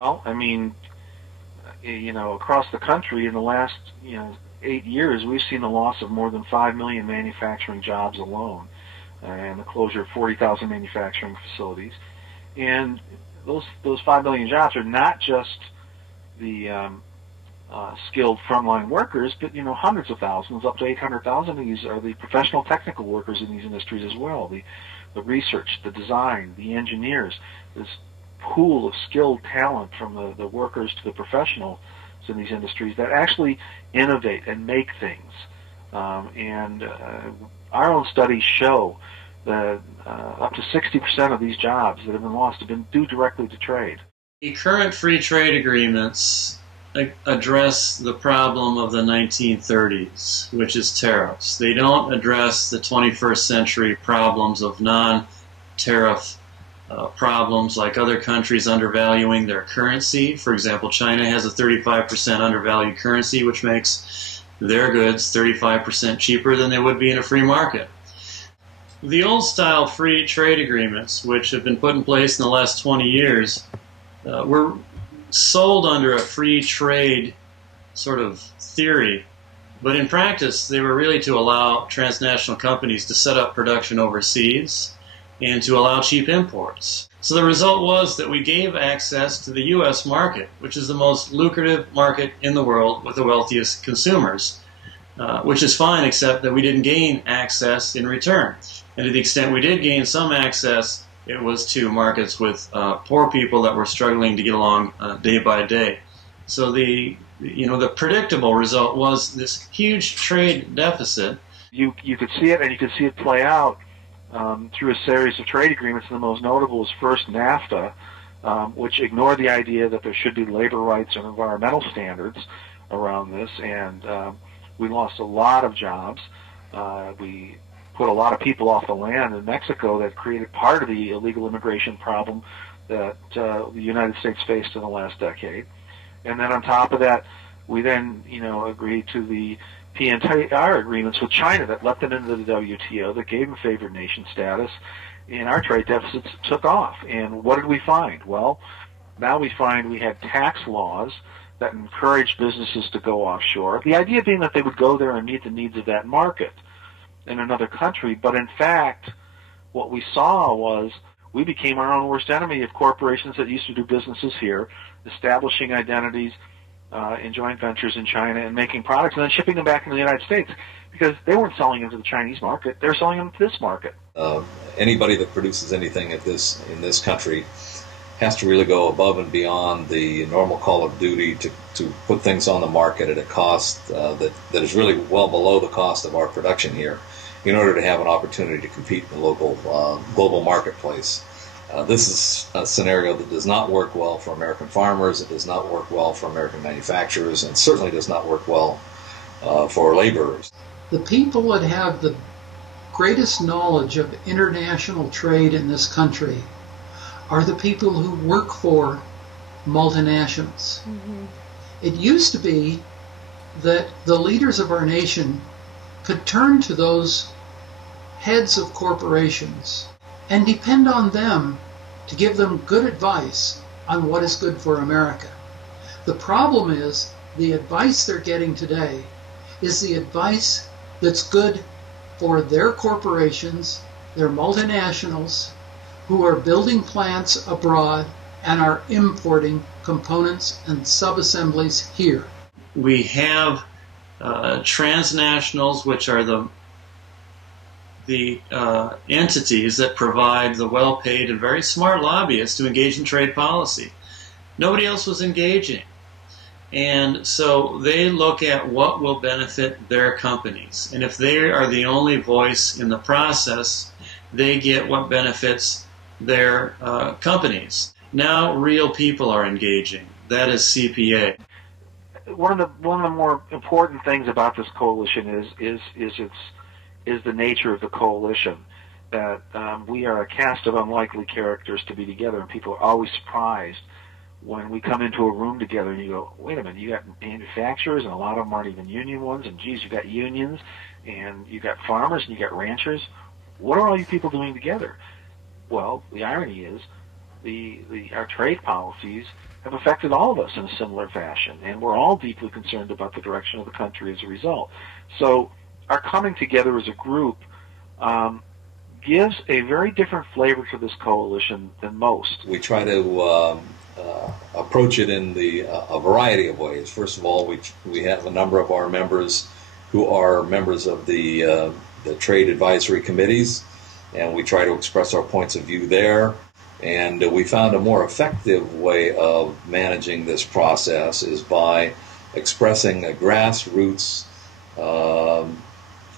Well, I mean, across the country in the last, 8 years, we've seen the loss of more than 5 million manufacturing jobs alone, and the closure of 40,000 manufacturing facilities. And those 5 million jobs are not just the skilled frontline workers, but hundreds of thousands, up to 800,000 of these are the professional technical workers in these industries as well. The research, the design, the engineers, this pool of skilled talent from the workers to the professionals in these industries that actually innovate and make things. And our own studies show that up to 60% of these jobs that have been lost have been due directly to trade. The current free trade agreements address the problem of the 1930s, which is tariffs. They don't address the 21st century problems of non-tariff problems like other countries undervaluing their currency. For example, China has a 35% undervalued currency, which makes their goods 35% cheaper than they would be in a free market. The old-style free trade agreements, which have been put in place in the last 20 years, were sold under a free trade sort of theory, but in practice they were really to allow transnational companies to set up production overseas and to allow cheap imports. So the result was that we gave access to the U.S. market, which is the most lucrative market in the world with the wealthiest consumers, which is fine, except that we didn't gain access in return. And to the extent we did gain some access, it was to markets with poor people that were struggling to get along day by day. So the predictable result was this huge trade deficit. You could see it, and you could see it play out through a series of trade agreements. And the most notable was first NAFTA, which ignored the idea that there should be labor rights and environmental standards around this, and we lost a lot of jobs. We put a lot of people off the land in Mexico that created part of the illegal immigration problem that the United States faced in the last decade. And then on top of that, we then, agreed to the PNTR agreements with China that let them into the WTO, that gave them favored nation status, and our trade deficits took off. And what did we find? Well, now we find we had tax laws that encouraged businesses to go offshore. The idea being that they would go there and meet the needs of that market in another country. But in fact, what we saw was we became our own worst enemy of corporations that used to do businesses here, establishing identities in joint ventures in China and making products and then shipping them back into the United States, because they weren't selling into the Chinese market, they were selling them to this market. Anybody that produces anything in this country has to really go above and beyond the normal call of duty to put things on the market at a cost that is really well below the cost of our production here in order to have an opportunity to compete in the local global marketplace. This is a scenario that does not work well for American farmers, it does not work well for American manufacturers, and certainly does not work well for laborers. The people that have the greatest knowledge of international trade in this country are the people who work for multinationals. Mm-hmm. It used to be that the leaders of our nation could turn to those heads of corporations and depend on them to give them good advice on what is good for America. The problem is the advice they're getting today is the advice that's good for their corporations, their multinationals, who are building plants abroad and are importing components and subassemblies here. We have transnationals, which are the entities that provide the well-paid and very smart lobbyists to engage in trade policy. Nobody else was engaging. And so they look at what will benefit their companies. And if they are the only voice in the process, they get what benefits their companies. Now real people are engaging. That is CPA. One of the more important things about this coalition is the nature of the coalition. That we are a cast of unlikely characters to be together, and people are always surprised when we come into a room together and you go, wait a minute, you got manufacturers, and a lot of them aren't even union ones, and geez, you got unions, and you got farmers, and you got ranchers. What are all you people doing together? Well, the irony is our trade policies have affected all of us in a similar fashion, and we're all deeply concerned about the direction of the country as a result. So our coming together as a group gives a very different flavor to this coalition than most. We try to approach it in a variety of ways. First of all, we have a number of our members who are members of the trade advisory committees, and we try to express our points of view there. And we found a more effective way of managing this process is by expressing a grassroots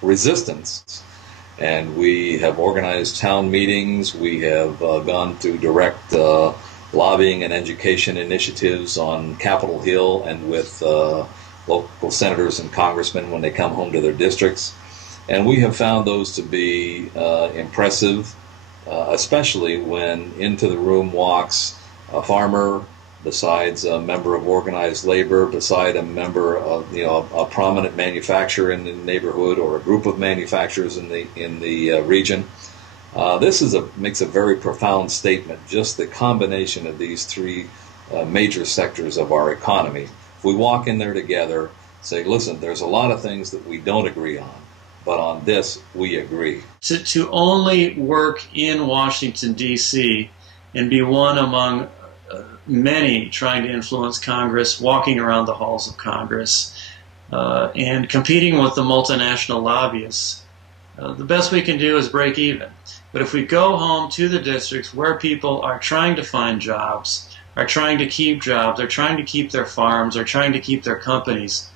resistance. And we have organized town meetings. We have gone to direct lobbying and education initiatives on Capitol Hill and with local senators and congressmen when they come home to their districts. And we have found those to be impressive, especially when into the room walks a farmer, besides a member of organized labor, beside a member of a prominent manufacturer in the neighborhood or a group of manufacturers in the region. This makes a very profound statement. Just the combination of these three major sectors of our economy. If we walk in there together, say, listen, there's a lot of things that we don't agree on, but on this we agree. To only work in Washington, D.C. and be one among many trying to influence Congress, walking around the halls of Congress, and competing with the multinational lobbyists, the best we can do is break even. But if we go home to the districts where people are trying to find jobs, are trying to keep jobs, are trying to keep their farms, are trying to keep their companies,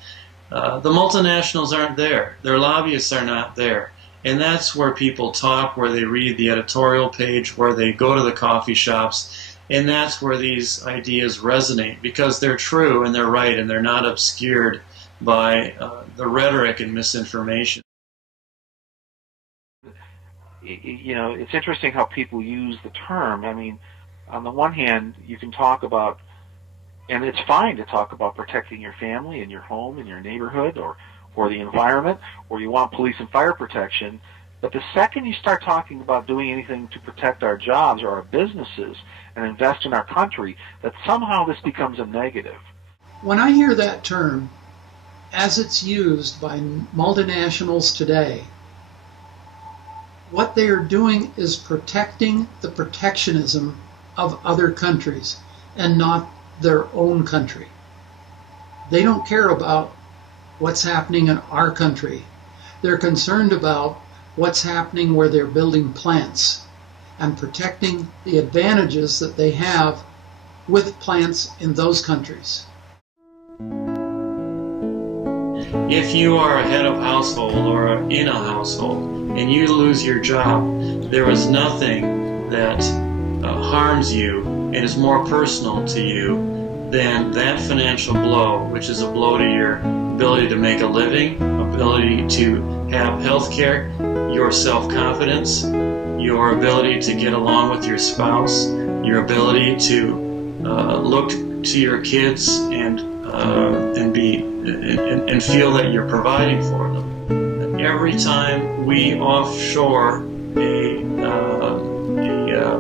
the multinationals aren't there. Their lobbyists are not there. And that's where people talk, where they read the editorial page, where they go to the coffee shops. And that's where these ideas resonate, because they're true and they're right and they're not obscured by the rhetoric and misinformation. It's interesting how people use the term. I mean, on the one hand, you can talk about, and it's fine to talk about protecting your family and your home and your neighborhood or the environment, or you want police and fire protection. But the second you start talking about doing anything to protect our jobs or our businesses and invest in our country, that somehow this becomes a negative. When I hear that term, as it's used by multinationals today, what they are doing is protecting the protectionism of other countries and not their own country. They don't care about what's happening in our country. They're concerned about what's happening where they're building plants and protecting the advantages that they have with plants in those countries. If you are a head of household or in a household and you lose your job, there is nothing that harms you and is more personal to you than that financial blow, which is a blow to your ability to make a living, ability to have health care, your self-confidence, your ability to get along with your spouse, your ability to look to your kids and feel that you're providing for them. Every time we offshore a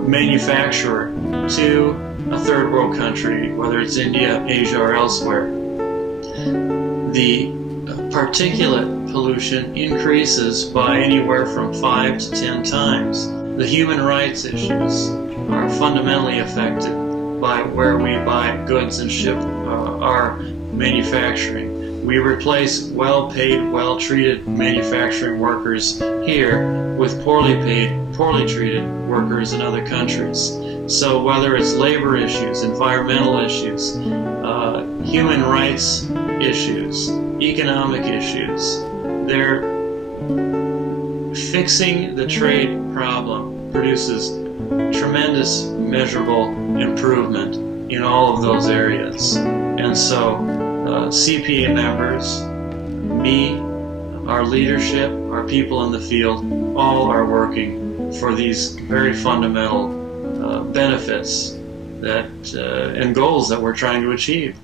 manufacturer to a third world country, whether it's India, Asia, or elsewhere, the particulate pollution increases by anywhere from 5 to 10 times. The human rights issues are fundamentally affected by where we buy goods and ship our manufacturing. We replace well-paid, well-treated manufacturing workers here with poorly paid, poorly treated workers in other countries. So whether it's labor issues, environmental issues, human rights issues, economic issues, they're fixing the trade problem produces tremendous measurable improvement in all of those areas. And so CPA members, me, our leadership, our people in the field, all are working for these very fundamental benefits that and goals that we're trying to achieve.